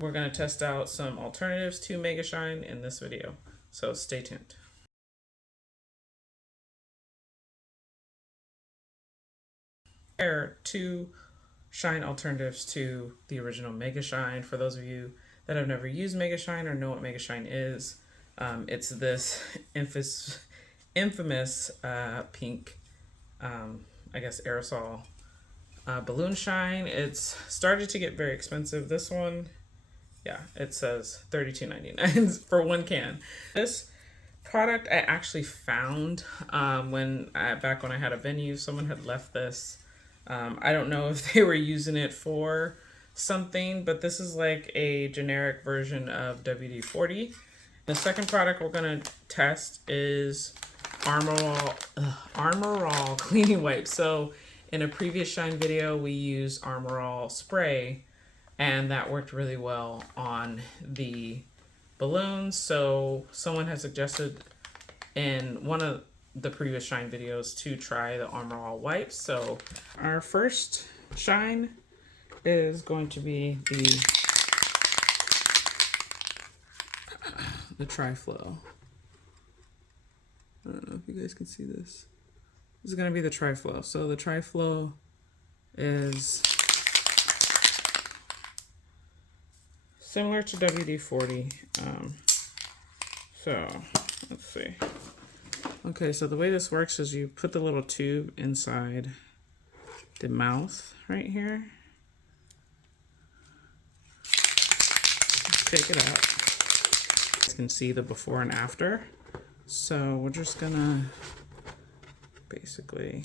We're going to test out some alternatives to Mega Shine in this video, so stay tuned. There are two shine alternatives to the original Mega Shine. For those of you that have never used Mega Shine or know what Mega Shine is, it's this infamous pink, I guess, aerosol balloon shine. It's started to get very expensive. This one, yeah, it says $32.99 for one can. This product I actually found back when I had a venue. Someone had left this. I don't know if they were using it for something, but this is like a generic version of WD-40. The second product we're gonna test is Armor All cleaning wipes. So in a previous Shine video, we used Armor All spray, and that worked really well on the balloons. So someone had suggested in one of the previous Shine videos to try the Armor All wipes. So our first Shine is going to be the Tri-Flow. I don't know if you guys can see this. This is going to be the Tri-Flow. So the Tri-Flow is similar to WD-40. So let's see. Okay, so the way this works is you put the little tube inside the mouth right here. Just take it out. You can see the before and after. So we're just gonna basically,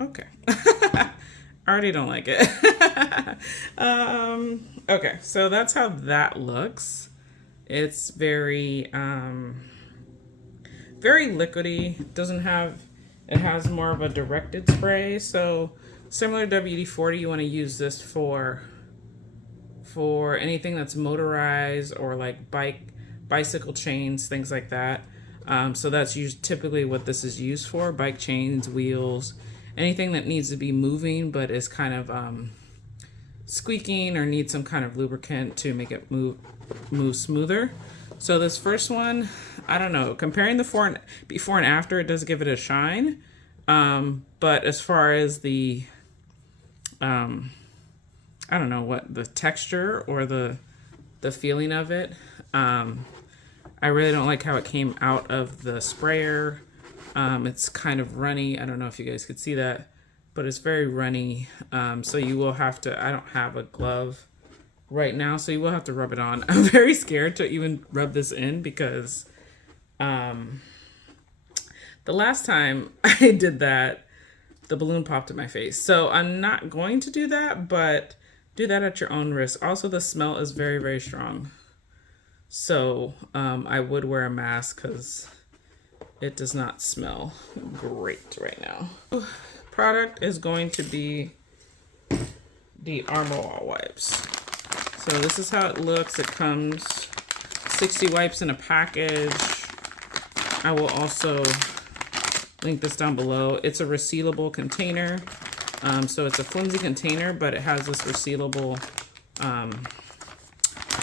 okay. I already don't like it. Okay, so that's how that looks. It's very, very liquidy. It has more of a directed spray. So similar to WD-40, you want to use this for anything that's motorized or like bicycle chains, things like that. So that's typically what this is used for: bike chains, wheels, anything that needs to be moving but is kind of squeaking or needs some kind of lubricant to make it move smoother. So this first one, I don't know, comparing the before and after, it does give it a shine. But as far as the I don't know what the texture or the feeling of it, I really don't like how it came out of the sprayer. It's kind of runny. I don't know if you guys could see that, but it's very runny. So you will have to, I don't have a glove right now, so you will have to rub it on. I'm very scared to even rub this in because the last time I did that, the balloon popped in my face. So I'm not going to do that, but do that at your own risk. Also, the smell is very, very strong. So I would wear a mask because it does not smell great right now. Product is going to be the Armor All wipes. So this is how it looks. It comes 60 wipes in a package. I will also link this down below. It's a resealable container. So it's a flimsy container, but it has this resealable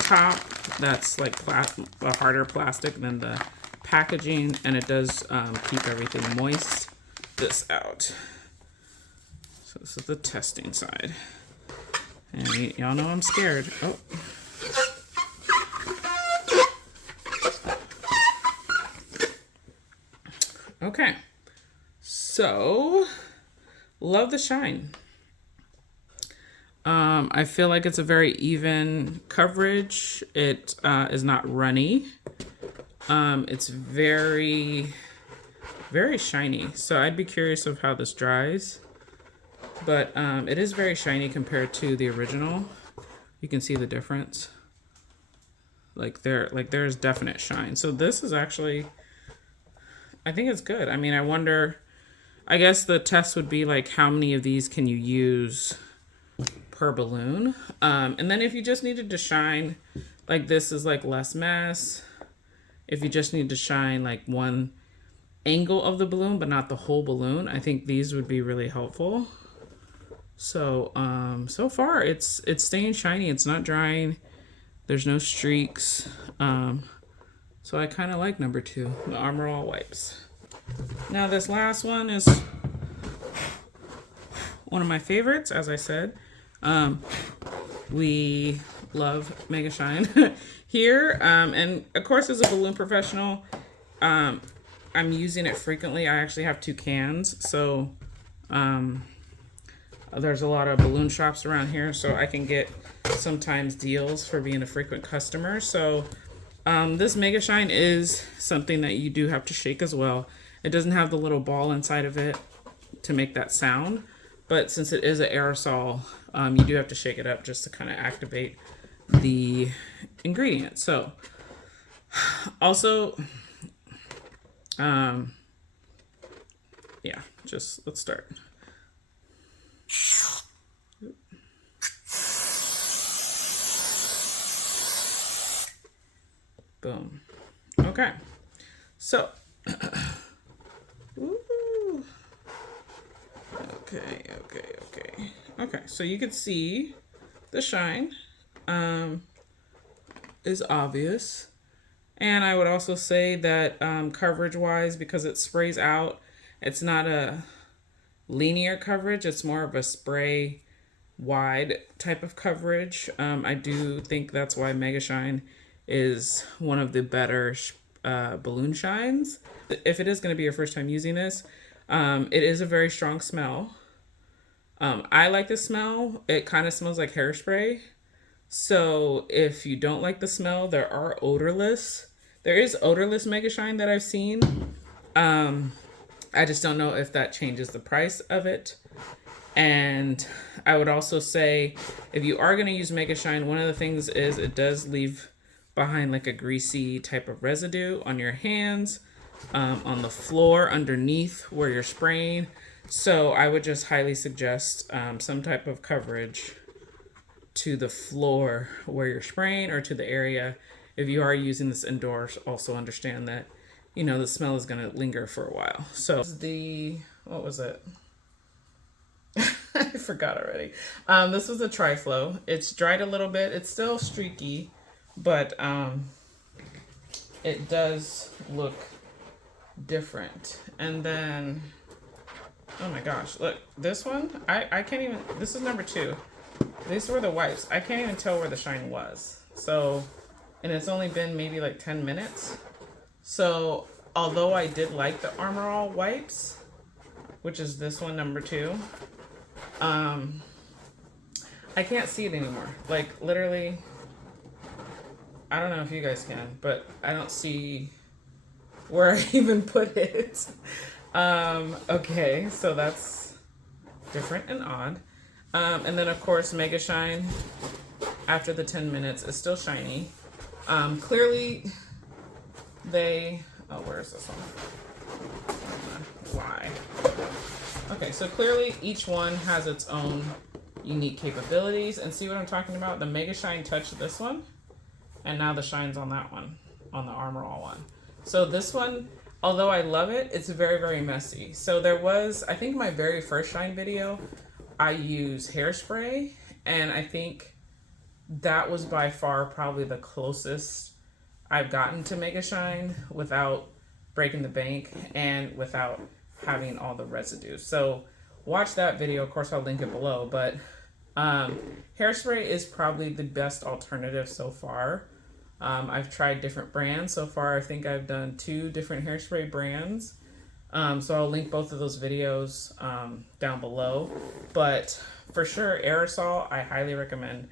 top that's like a harder plastic than the packaging, and it does keep everything moist. This out. So this is the testing side. And y'all know I'm scared. Oh. Okay. So, love the shine. I feel like it's a very even coverage. It is not runny. It's very, very shiny. So I'd be curious of how this dries. But it is very shiny compared to the original. You can see the difference. There's definite shine. So this is actually, I think it's good. I mean, I guess the test would be like, how many of these can you use per balloon? And then if you just needed to shine, like this is like less mess. If you just need to shine like one angle of the balloon, but not the whole balloon, I think these would be really helpful. So so far it's staying shiny. It's not drying. There's no streaks. So I kind of like number 2, the Armor All wipes. Now this last one is one of my favorites, as I said. We love Mega Shine here. And of course, as a balloon professional, I'm using it frequently. I actually have 2 cans. So there's a lot of balloon shops around here. So I can get sometimes deals for being a frequent customer. So this Mega Shine is something that you do have to shake as well. It doesn't have the little ball inside of it to make that sound. But since it is an aerosol, you do have to shake it up just to kind of activate the ingredient. So, also, yeah, just let's start. Boom. Okay. So, ooh. Okay, so you can see the shine is obvious. And I would also say that coverage-wise, because it sprays out, it's not a linear coverage. It's more of a spray-wide type of coverage. I do think that's why Mega Shine is one of the better balloon shines. If it is going to be your first time using this, it is a very strong smell. I like the smell. It kind of smells like hairspray. So if you don't like the smell, there are odorless. There is odorless Mega Shine that I've seen. I just don't know if that changes the price of it. And I would also say, if you are going to use Mega Shine, one of the things is it does leave behind like a greasy type of residue on your hands, on the floor underneath where you're spraying. So I would just highly suggest some type of coverage to the floor where you're spraying, or to the area. If you are using this indoors, also understand that, you know, the smell is going to linger for a while. So what was it? I forgot already. This was a Tri-Flow. It's dried a little bit. It's still streaky, but it does look different. And then, oh my gosh, look, this one, I can't even, this is number 2. These were the wipes. I can't even tell where the shine was. So, and it's only been maybe like 10 minutes. So, although I did like the Armor All wipes, which is this one, number 2, I can't see it anymore. Like, literally, I don't know if you guys can, but I don't see where I even put it. Okay, so that's different and odd. And then, of course, Mega Shine, after the 10 minutes, is still shiny. Clearly, where is this one? Why? Okay, so clearly each one has its own unique capabilities. And see what I'm talking about? The Mega Shine touched this one, and now the shine's on that one, on the Armor All one. So this one, although I love it, it's very, very messy. So there was, I think my very first shine video, I used hairspray, and I think that was by far probably the closest I've gotten to Mega Shine without breaking the bank and without having all the residue. So watch that video. Of course, I'll link it below, but hairspray is probably the best alternative so far. I've tried different brands so far. I think I've done 2 different hairspray brands. So I'll link both of those videos down below. But for sure, aerosol, I highly recommend.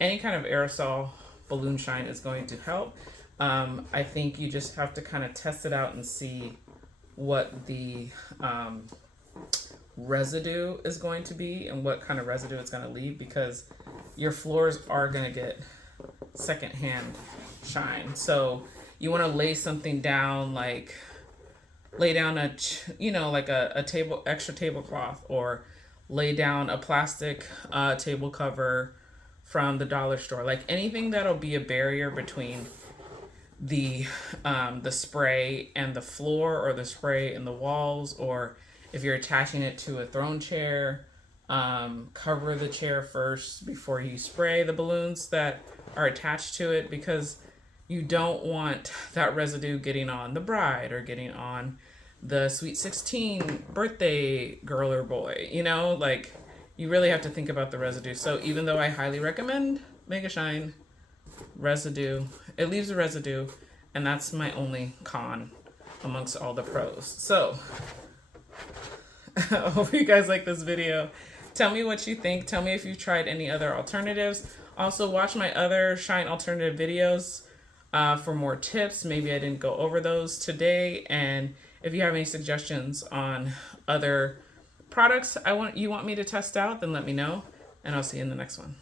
Any kind of aerosol balloon shine is going to help. I think you just have to kind of test it out and see what the residue is going to be and what kind of residue it's going to leave, because your floors are going to get secondhand shine. So you want to lay something down, like lay down like a table, extra tablecloth, or lay down a plastic table cover from the dollar store, like anything that'll be a barrier between the spray and the floor, or the spray and the walls, or if you're attaching it to a throne chair, Cover the chair first before you spray the balloons that are attached to it, because you don't want that residue getting on the bride or getting on the sweet 16 birthday girl or boy. You know, like, you really have to think about the residue. So even though I highly recommend Mega Shine, residue, it leaves a residue, and that's my only con amongst all the pros. So I hope you guys like this video. Tell me what you think. Tell me if you've tried any other alternatives. Also, watch my other Shine alternative videos for more tips. Maybe I didn't go over those today. And if you have any suggestions on other products you want me to test out, then let me know. And I'll see you in the next one.